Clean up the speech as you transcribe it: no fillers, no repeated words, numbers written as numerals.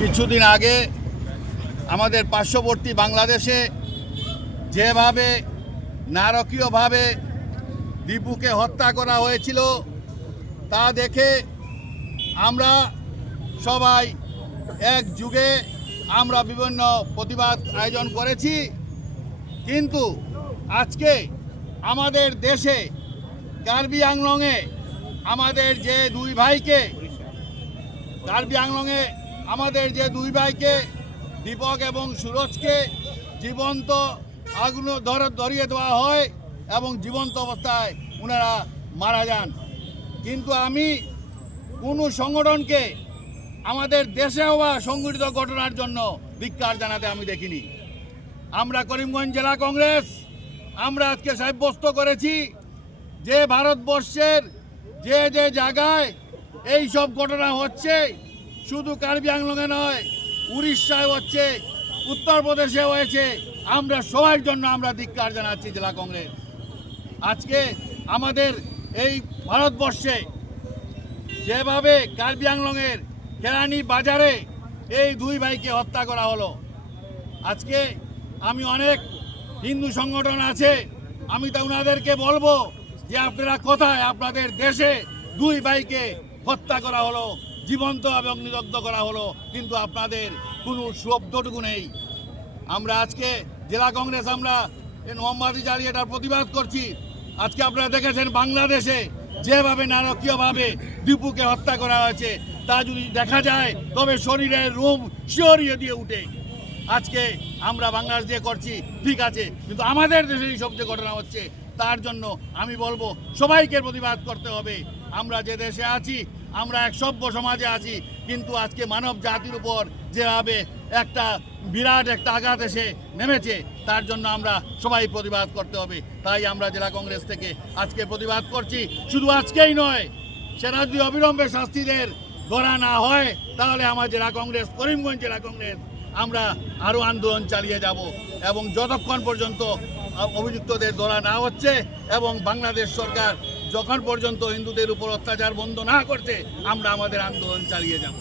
কিছুদিন আগে আমাদের পার্শ্ববর্তী বাংলাদেশে যেভাবে নারকীয়ভাবে দীপুকে হত্যা করা হয়েছিল তা দেখে আমরা সবাই এক যুগে আমরা বিভিন্ন প্রতিবাদ আয়োজন করেছি। কিন্তু আজকে আমাদের দেশে কার্বি আংলংয়ে আমাদের যে দুই ভাইকে দীপক এবং সুরজকে জীবন্ত আগুন ধরিয়ে দেওয়া হয় এবং জীবন্ত অবস্থায় ওনারা মারা যান। কিন্তু আমি কোনো সংগঠনকে আমাদের দেশে হওয়া সংঘটিত ঘটনার জন্য ধিক্কার জানাতে আমি দেখিনি। আমরা করিমগঞ্জ জেলা কংগ্রেস আমরা আজকে সাব্যস্ত করেছি যে ভারতবর্ষের যে যে জায়গায় এই সব ঘটনা হচ্ছে, শুধু কার্বি আংলংয়ে নয়, উড়িষ্যায় হচ্ছে, উত্তরপ্রদেশে হয়েছে, আমরা সবার জন্য আমরা ধিক্কার জানাচ্ছি জেলা কংগ্রেস। আজকে আমাদের এই ভারতবর্ষে যেভাবে কার্বি আংলংয়ের কেরানি বাজারে এই দুই ভাইকে হত্যা করা হলো, আজকে আমি অনেক হিন্দু সংগঠন আছে, আমি তা ওনাদেরকে বলবো যে আপনারা কোথায়, আপনাদের দেশে দুই ভাইকে হত্যা করা হলো, জীবন্ত এবং নিদগ্ধ করা হলো, কিন্তু আপনাদের কোনো শব্দটুকু নেই। আমরা আজকে জেলা কংগ্রেস আমরা মোমবাতি জ্বালিয়ে এটার প্রতিবাদ করছি। আজকে আপনারা দেখেছেন বাংলাদেশে যেভাবে নারকীয়ভাবে দীপুকে হত্যা করা হয়েছে তা যদি দেখা যায় তবে শরীরের রোম শিহরিয়ে দিয়ে উঠে। আজকে আমরা বাংলাদেশ দিয়ে করছি ঠিক আছে, কিন্তু আমাদের দেশে এই সব যে ঘটনা হচ্ছে তার জন্য আমি বলবো সবাইকে প্রতিবাদ করতে হবে। আমরা যে দেশে আছি, আমরা এক সভ্য সমাজে আছি, কিন্তু আজকে মানব জাতির উপর যেভাবে একটা বিরাট একটা আঘাত এসে নেমেছে তার জন্য আমরা সবাই প্রতিবাদ করতে হবে। তাই আমরা জেলা কংগ্রেস থেকে আজকে প্রতিবাদ করছি। শুধু আজকেই নয়, সেটা যদি অবিলম্বে শাস্তিদের ধরা না হয় তাহলে আমার জেলা কংগ্রেস করিমগঞ্জ জেলা কংগ্রেস আমরা আরও আন্দোলন চালিয়ে যাব এবং যতক্ষণ পর্যন্ত অভিযুক্তদের ধরা না হচ্ছে এবং বাংলাদেশ সরকার যখন পর্যন্ত হিন্দুদের উপর অত্যাচার বন্ধ না করছে আমরা আমাদের আন্দোলন চালিয়ে যাব।